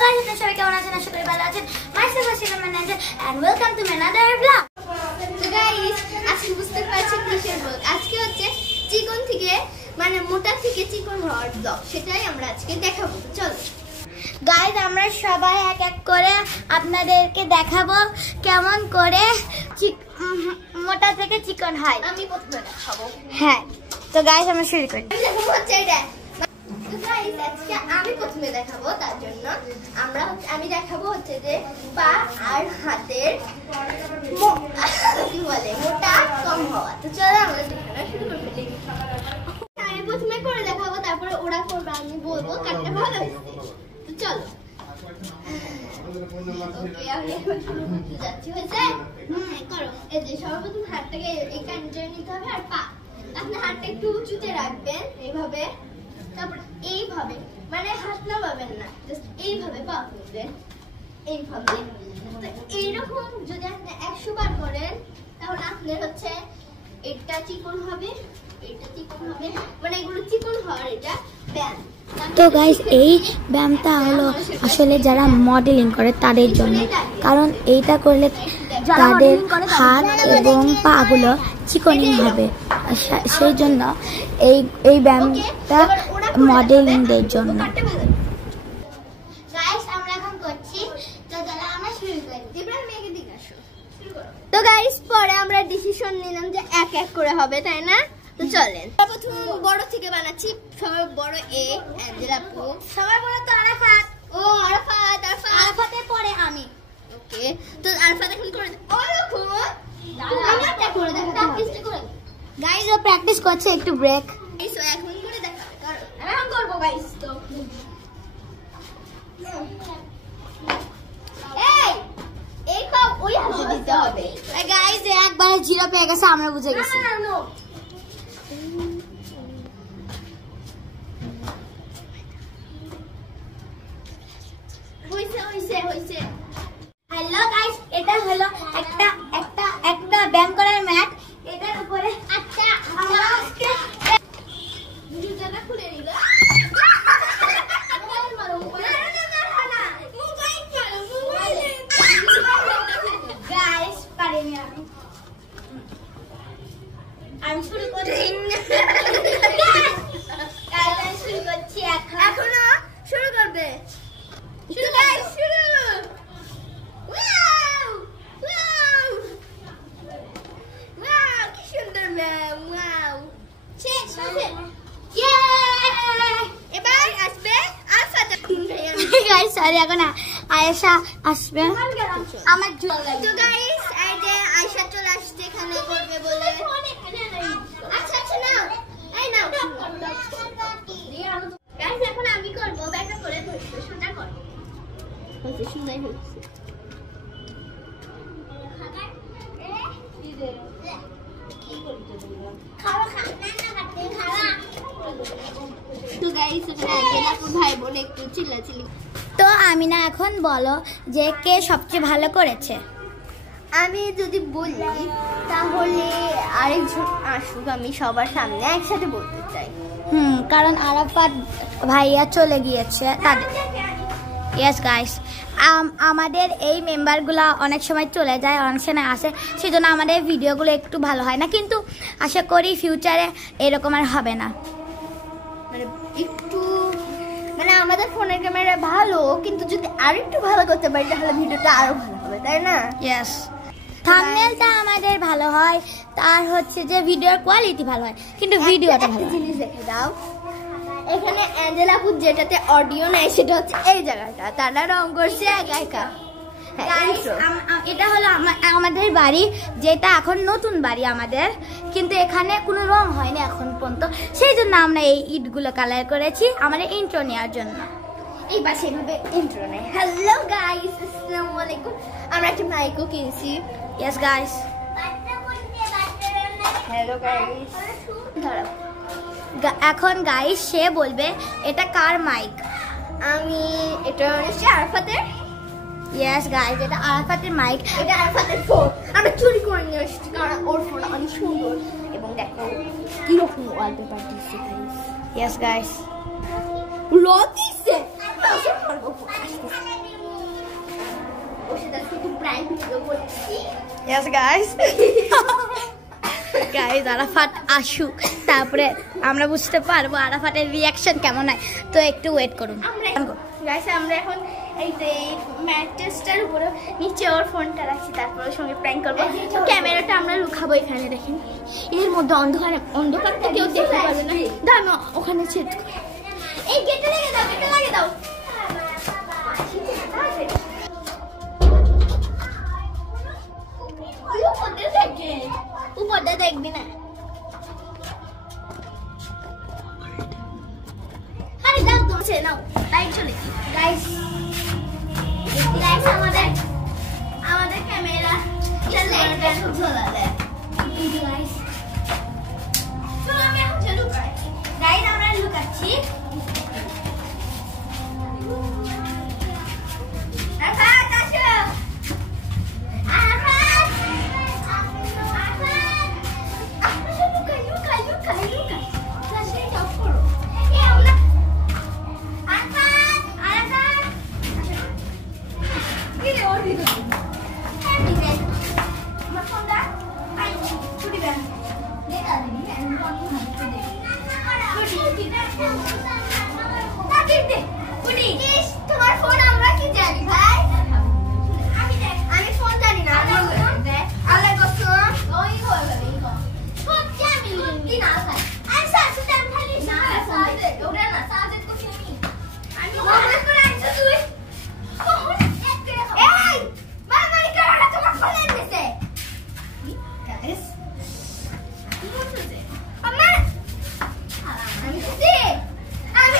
guys, সবাই কেমন আছেন? আশা করি ভালো আছেন। Myself Ashima Manager and welcome to another vlog. So guys, আজকে বুঝতে পারছেন কিসের ব্লগ? আজকে হচ্ছে চিকন থেকে মানে মোটা থেকে চিকন হওয়ার ব্লগ। সেটাই আমরা আজকে দেখাবো। চলো গাইস, আমরা সবাই এক এক করে আপনাদেরকে দেখাবো কেমন করে মোটা থেকে চিকন হয়। আমি প্রথমে দেখাবো। হ্যাঁ, তো গাইস আমরা শুরু করি। আমি দেখাবো হচ্ছে এটা। তো গাইস, আজকে আমি প্রথমে দেখাবো, তার জন্য আমি দেখাবো হচ্ছে যে পা আর হাতের কি বলে মোটা কম হওয়া। তো চলো আমরা দেখানো শুরু করে ফেলি। আমি প্রথমে করে দেখাবো, তারপরে ওরা করবে, আমি বলবো কাটটা ভালো হয়েছে। তো চলো ওকে, আমি এখন শুরু করতে যাচ্ছি। হয়েছে? করো। এই যে সর্বপ্রথম হাতটাকে এই কানটা নিতে হবে আর পা আপনি হাতটা একটু উঁচুতে রাখবেন এইভাবে, তারপর এইভাবে মানে হাত নামাবেন না, জাস্ট এইভাবে পা তুলবেন এইভাবে। তো এইরকম যদি আপনি 100 বার করেন তাহলে আপনার হচ্ছে এটা চিকন হবে, এটা চিকন হবে, মানে এগুলো চিকন হওয়ার এটা ব্যায়াম। তো গাইস, এই ব্যায়ামটা হলো আসলে যারা মডেলিং করে তাদের জন্য, কারণ এইটা করলে তাদের হাত এবং পাগুলো চিকনিং হবে। সেই জন্য এই ব্যায়ামটা মডেলিংদের জন্য। গাইস, আমরা এখন করছি, তো চলো আমরা শুরু করি। ইব্রাহিম মেয়েকে দিকে আসো, শুরু করো। তো গাইস, পরে আমরা ডিসিশন নিলাম যে এক এক করে হবে, তাই না? তো চলেন প্রথম বড় থেকে বানাচ্ছি। সবার বড় এ অ্যাঞ্জেলা আপু, সবার বড় তো আরাফাত। ও আরাফাত, আরাফাতের পরে আমি। ওকে, তো আরাফাত এখন করে ওরকম আমারটা করে দেখা, প্র্যাকটিসটা করে। গাইস, ও প্র্যাকটিস করছে, একটু ব্রেক। গাইস, ও এখন করে দেখা, আমি এখন করব। গাইস, তো এই পাও ওই হাতে দিতে হবে। গাইস, একবারে জিরো পেয়ে গেছে, আমরা বুঝে গেছি। হ্যালো গাইস, এটা হলো একটা ব্যায়াম করার ম্যাট। এটার উপরে আচ্ছা আমরা আজকে জুতাটা খুলে নিল। গাইস, পারিনি আমি শুরু করছি। গাইস, শুরু করছি এখনো শুরু করবে। শুরু গাইস, শুরু। ওয়াও ওয়াও ওয়াও, কি সুন্দর ব্যায়াম। ওয়াও, শেষ হয়েছে। ইয়ে, এবার আসবে আশা। গাইস, সরি, এখন আয়েশা আসবে। আমার তো গাইস, এই যে আয়েশা চলে আসছে এখানে করবে বলে। আচ্ছা আচ্ছা, নাও এই নাও। গাইস, এখন আমি করব, ব্যাটা করে ধরতে সোজা কর। হচ্ছে সুন্দর হচ্ছে। তো গাইস, ভাই বোন একটু চিল্লাচিল্লি। তো আমিনা, এখন বলো যে কে সবচেয়ে ভালো করেছে। আমি যদি বলি তাহলে আরেকজন আসুক, আমি সবার সামনে একসাথে বলতে চাই। কারণ আরাফাত ভাইয়া চলে গিয়েছে তাদের। ইয়েস গাইস, আমাদের এই মেম্বারগুলো অনেক সময় চলে যায়, অনেক সময় আসে, সেই জন্য আমাদের ভিডিওগুলো একটু ভালো হয় না, কিন্তু আশা করি ফিউচারে এরকম আর হবে না। মানে একটু মানে আমাদের ফোনের ক্যামেরা ভালো, কিন্তু যদি আর একটু ভালো করতে পারি তাহলে ভিডিওটা আরো ভালো হবে, তাই না? ইয়েস, থাম্বনেলটা আমাদের ভালো হয়, তার হচ্ছে যে ভিডিওর কোয়ালিটি ভালো হয়, কিন্তু ভিডিওটা ভালো হয়। জিনিস দেখে দাও, এখানে অ্যাঞ্জেলা আপু যেটাতে অডিও নাই সেটা হচ্ছে এই জায়গাটা, তারা রং করছে একা একা। এটা হলো আমাদের বাড়ি, যেটা এখন নতুন বাড়ি আমাদের, কিন্তু এখানে কোনো রং হয়নি এখন পর্যন্ত, সেই জন্য আমরা এই ইটগুলো কালার করেছি আমাদের ইন্ট্রো নেওয়ার জন্য। এই পাশে এইভাবে ইন্ট্রো নেই। হ্যালো গাইস, আসসালামু আলাইকুম। আমরা একটা মাইকও কিনছি। Yes guys. হ্যালো গাইস, ধরো। এখন গাইস সে বলবে এটা কার মাইক। আমি এটা হচ্ছে আরাফাতের। ইয়েস গাইস, এটা আরাফাতের মাইক। এটা আরাফাতের ফোন, আমরা চুরি করে নিয়ে এসেছি কারণ ওর ফোন অনেক সুন্দর এবং দেখো কিরকম ওয়ালপেপার দিচ্ছে গাইস। ইয়েস গাইস, লতিছে Yes guys. গাইস আরাফাত আসুক, তারপরে আমরা বুঝতে পারবো আরাফাতের রিয়াকশন কেমন হয়। তো একটু ওয়েট করুন। গাইস আমরা এখন এই যে ম্যাট্রেসটার উপরে নিচে ওর ফোনটা রাখছি, তারপর ওর সঙ্গে প্র্যাঙ্ক করবো। ক্যামেরাটা আমরা লুকাবো এখানে, দেখেন এর মধ্যে অন্ধকারটা কেউ দেখতে পারবে না। দাঁড়ানো ওখানে ছেদ এই গেটে লাগিয়ে দাও, গেটে লাগিয়ে দাও। উপরটা দেখবি না। আরে দাও তো, নাও লাইট চলে। গাইস আমাদের ক্যামেরা চলে যায়। গাইস চলো আমি এখন লুকাই। গাইস আমরা লুকাচ্ছি। তোমার ফোন আমরা কি জানি ভাই? আমি ফোন জানি না। আল্লাহ কসম ওই বলবে সব জানি কি না ভাই। আমি সাথে টাইম খালি না সাথে ওটা না সাথে কিছু নেই। আমি মনে করে আনছ তুই ফোন এক করে এই মামা এটা তোমার ফোনে দিছে। গাইস কি হচ্ছে আম্মা? আমি দিছি আমি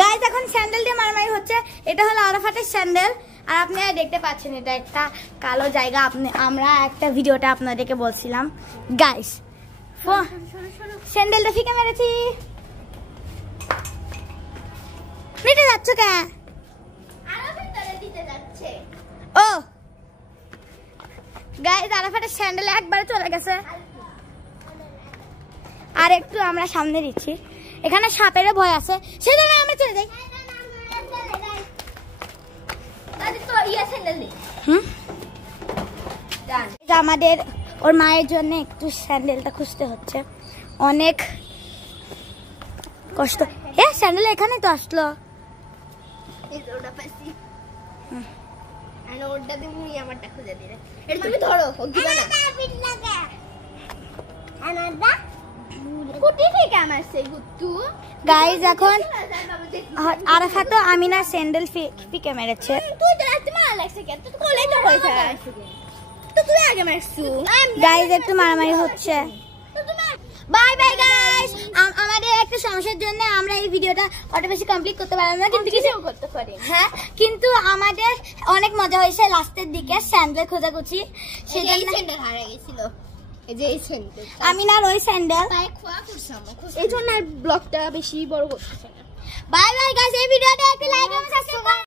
গাইস এখন স্যান্ডেল দিয়ে মারামারি হচ্ছে। এটা হলো আরাফাতের স্যান্ডেল, আর আপনারা দেখতে পাচ্ছেন এটা একটা কালো জায়গা। আমরা একটা ভিডিওটা আপনাদেরকে বলছিলাম। গাইস স্যান্ডেলটা ফিকে মেরেছি। নিতে যাচ্ছ কে? ও গাইস আরাফাতের স্যান্ডেল একবারে চলে গেছে। আর একটু আমরা সামনে দিচ্ছি, এখানে সাপের ভয় আছে, সেজন্য আমরা চলে যাই। আমাদের ওর মায়ের জন্য একটু স্যান্ডেলটা খুঁজতে হচ্ছে, অনেক কষ্ট। হ্যাঁ স্যান্ডেল এখানে তো আসলো। তুমি ধরো গাইস এখন আরাফাত তো আমিনা স্যান্ডেল ফিকে মেরেছে। গাইস একটু মারামারি হচ্ছে। Bye bye guys. আমাদের একটা সমস্যার জন্য আমরা এই ভিডিওটা অত বেশি কমপ্লিট করতে পারলাম না, কিন্তু কিছু করতে পারি। হ্যাঁ কিন্তু আমাদের অনেক মজা হয়েছে লাস্টের দিকে স্যান্ডেল খোঁজাখুঁজি। সেজন্য স্যান্ডেল হারিয়ে গেছিল। এই যে এই স্যান্ডেল আমিনার ওই স্যান্ডেল এই জন্য ব্লগটা বেশি বড় করতেছে না। Bye bye guys. এই ভিডিওটা একটা লাইক এবং সাবস্ক্রাইব